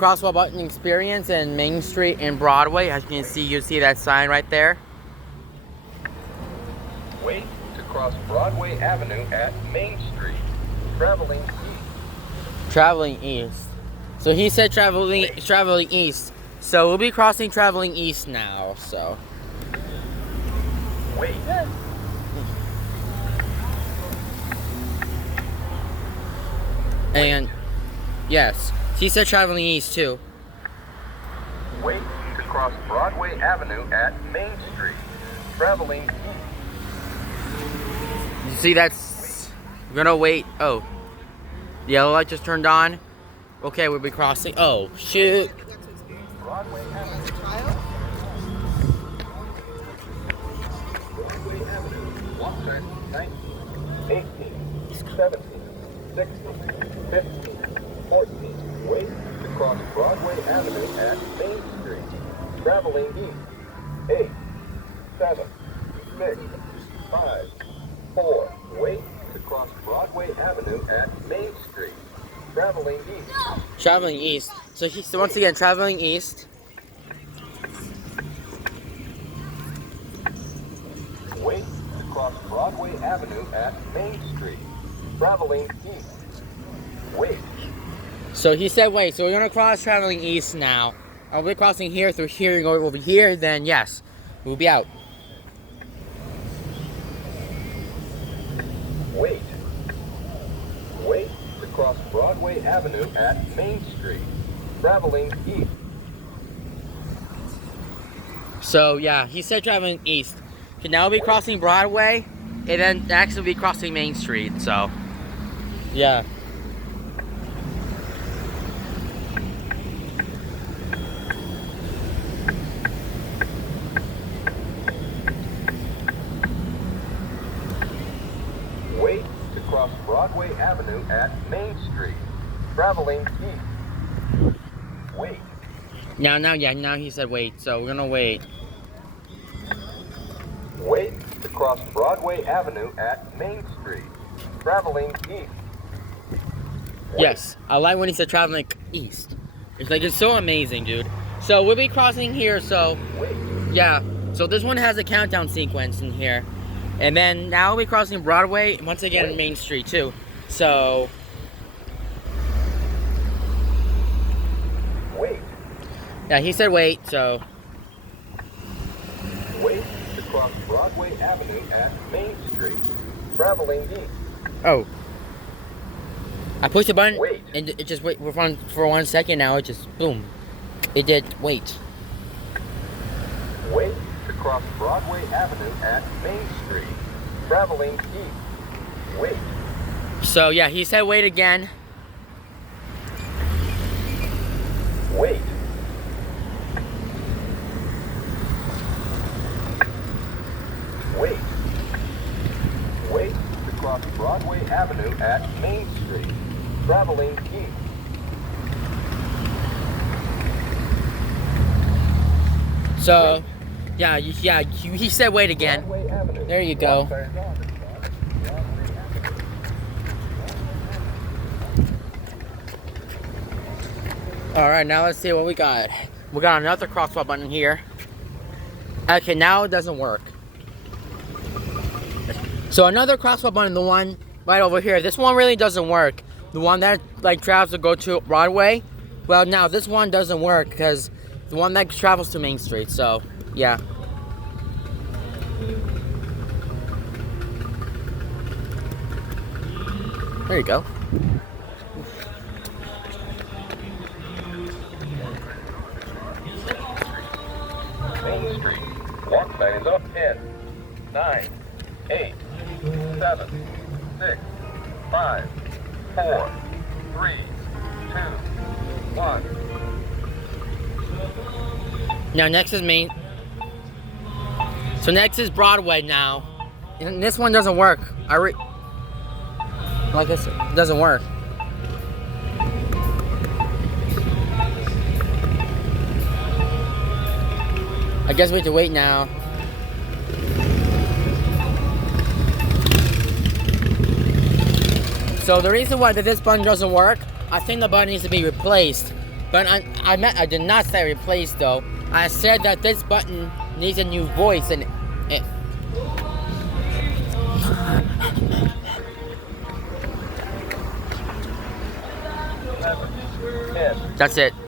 Crosswalk button experience in Main Street and Broadway. As you see that sign right there. Wait to cross Broadway Avenue at Main Street. Traveling east. Traveling east. So he said traveling east. So we'll be crossing traveling east now. So. Wait. And yes, he said traveling east too. Wait to cross Broadway Avenue at Main Street. Traveling east. You see that's. We're gonna wait. Oh. The yellow light just turned on. Okay, we'll be crossing. Oh, shoot. Broadway Avenue. Broadway Avenue. Walk time 19, 18, 17, 16, 15, 14. Wait to cross Broadway Avenue at Main Street. Traveling east. 8, 7, 6, 5, 4. Wait to cross Broadway Avenue at Main Street. Traveling east. Traveling east. So he's once again traveling east. Wait to cross Broadway Avenue at Main Street. Traveling east. Wait. So he said wait. So we're gonna cross traveling east now. I'll be crossing here through here and go over here. Then yes, we'll be out. Wait. Wait to cross Broadway Avenue at Main Street. Traveling east. So yeah, he said traveling east. Okay, now we'll be crossing Broadway, and then next we'll be crossing Main Street. So yeah. Wait to cross Broadway Avenue at Main Street. Traveling east. Wait. Now he said wait. So we're gonna wait. Wait to cross Broadway Avenue at Main Street. Traveling east. Yes, I like when he said traveling east. It's so amazing, dude. So we'll be crossing here. So Wait. yeah. So this one has a countdown sequence in here, and then now we'll be crossing Broadway once again in Main Street too. So Wait. yeah, he said wait. So Wait to cross Broadway Avenue at Main Street. Traveling east. oh, I pushed the button Wait. and it just wait for 1 second. Now it just boom, it did wait. Wait to cross Broadway Avenue at Main Street. Traveling east. Wait. So yeah, he said wait again. Wait. Wait. Wait to cross Broadway Avenue at Main Street. Traveling east. So yeah, he said wait again. Broadway Avenue. There you go. All right, now let's see what we got. We got another crosswalk button here. Okay, now it doesn't work. So another crosswalk button, the one right over here. This one really doesn't work. The one that like travels to go to Broadway. Well, now this one doesn't work because the one that travels to Main Street. So yeah. There you go. Main Street. Walk sign is up 10, 9, 8, 7, 6, 5, 4, 3, 2, 1. Now next is Main. So next is Broadway now. And this one doesn't work. Like I said, it doesn't work. I guess we have to wait now. So the reason why this button doesn't work, I think the button needs to be replaced. But I did not say replace though. I said that this button needs a new voice and it. That's it.